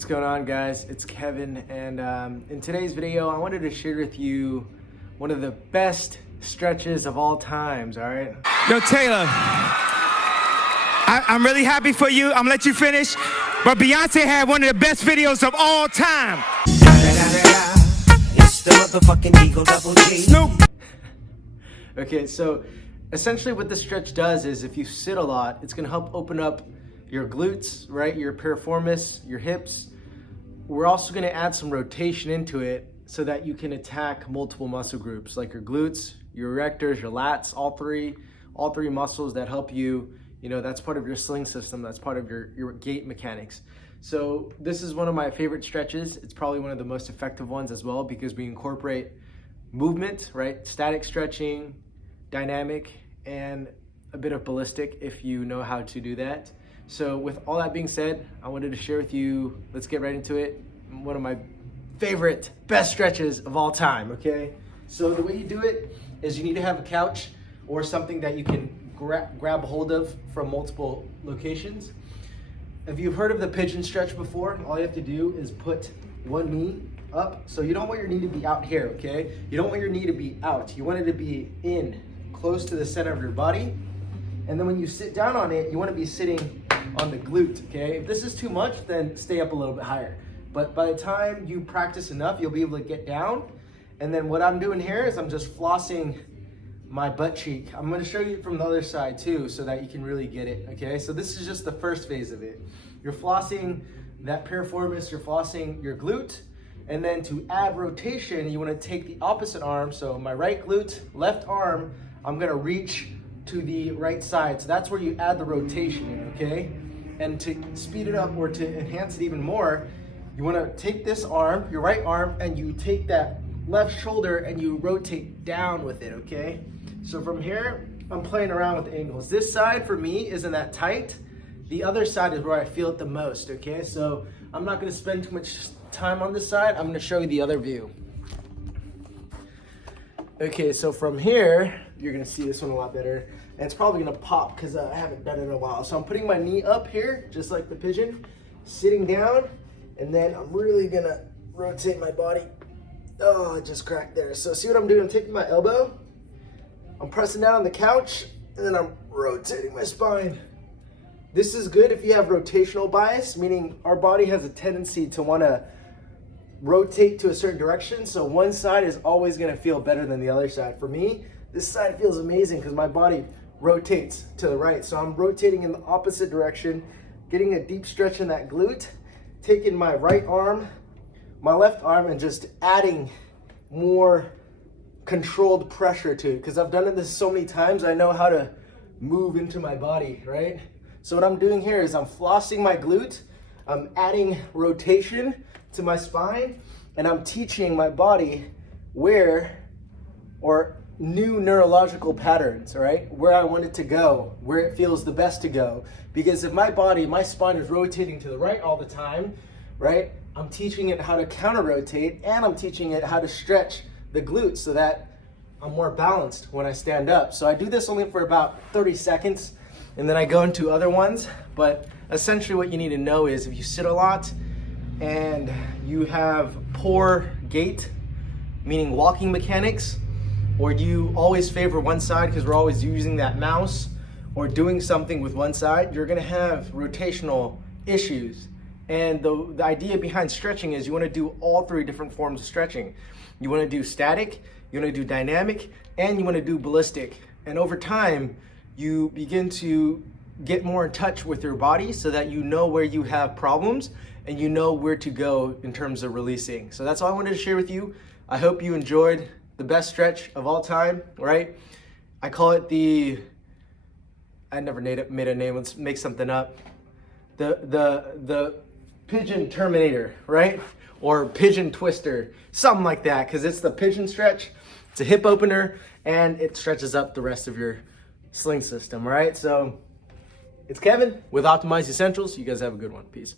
What's going on, guys? It's Kevin, and in today's video I wanted to share with you one of the best stretches of all times. All right, Yo, Taylor, I'm really happy for you. I'm gonna let you finish, but Beyonce had one of the best videos of all time. It's the motherfucking Eagle Double G. Snoop. Okay, so essentially what this stretch does is if you sit a lot, it's gonna help open up your glutes, right? Your piriformis, your hips. We're also gonna add some rotation into it so that you can attack multiple muscle groups like your glutes, your erectors, your lats, all three muscles that help you. You know, that's part of your sling system. That's part of your gait mechanics. So this is one of my favorite stretches. It's probably one of the most effective ones as well because we incorporate movement, right? Static stretching, dynamic, and a bit of ballistic if you know how to do that. So with all that being said, I wanted to share with you, let's get right into it. One of my favorite, best stretches of all time, okay? So the way you do it is you need to have a couch or something that you can grab hold of from multiple locations. If you've heard of the pigeon stretch before, all you have to do is put one knee up. So you don't want your knee to be out here, okay? You don't want your knee to be out. You want it to be in, close to the center of your body. And then when you sit down on it, you want to be sitting on the glute, okay? If this is too much, then stay up a little bit higher. But by the time you practice enough, you'll be able to get down. And then what I'm doing here is I'm just flossing my butt cheek. I'm going to show you from the other side too so that you can really get it, okay? So this is just the first phase of it. You're flossing that piriformis, you're flossing your glute, and then to add rotation, you want to take the opposite arm. So my right glute, left arm, I'm going to reach to the right side. So that's where you add the rotation in, okay? And to speed it up or to enhance it even more, you want to take this arm, your right arm, and you take that left shoulder and you rotate down with it, okay? So from here, I'm playing around with the angles. This side for me isn't that tight. The other side is where I feel it the most, okay? So I'm not gonna spend too much time on this side. I'm gonna show you the other view. Okay, so from here, you're gonna see this one a lot better. And it's probably gonna pop because I haven't done it in a while. So I'm putting my knee up here, just like the pigeon, sitting down, and then I'm really gonna rotate my body. Oh, I just cracked there. So see what I'm doing? I'm taking my elbow, I'm pressing down on the couch, and then I'm rotating my spine. This is good if you have rotational bias, meaning our body has a tendency to wanna rotate to a certain direction. So one side is always gonna feel better than the other side. For me, this side feels amazing because my body rotates to the right. So I'm rotating in the opposite direction, getting a deep stretch in that glute, taking my right arm, my left arm, and just adding more controlled pressure to it. Because I've done this so many times, I know how to move into my body, right? So what I'm doing here is I'm flossing my glute, I'm adding rotation to my spine, and I'm teaching my body new neurological patterns, right? Where I want it to go, where it feels the best to go. Because if my spine is rotating to the right all the time, right? I'm teaching it how to counter rotate, and I'm teaching it how to stretch the glutes so that I'm more balanced when I stand up. So I do this only for about 30 seconds, and then I go into other ones. But essentially what you need to know is if you sit a lot and you have poor gait, meaning walking mechanics, or you always favor one side because we're always using that mouse or doing something with one side, you're gonna have rotational issues. And the idea behind stretching is you wanna do all three different forms of stretching. You wanna do static, you wanna do dynamic, and you wanna do ballistic. And over time, you begin to get more in touch with your body so that you know where you have problems and you know where to go in terms of releasing. So that's all I wanted to share with you. I hope you enjoyed the best stretch of all time, right? I call it I never made a name, let's make something up. The pigeon terminator, right? Or pigeon twister, something like that, because it's the pigeon stretch, it's a hip opener, and it stretches up the rest of your sling system, right? So it's Kevin with Optimize Essentials. You guys have a good one. Peace.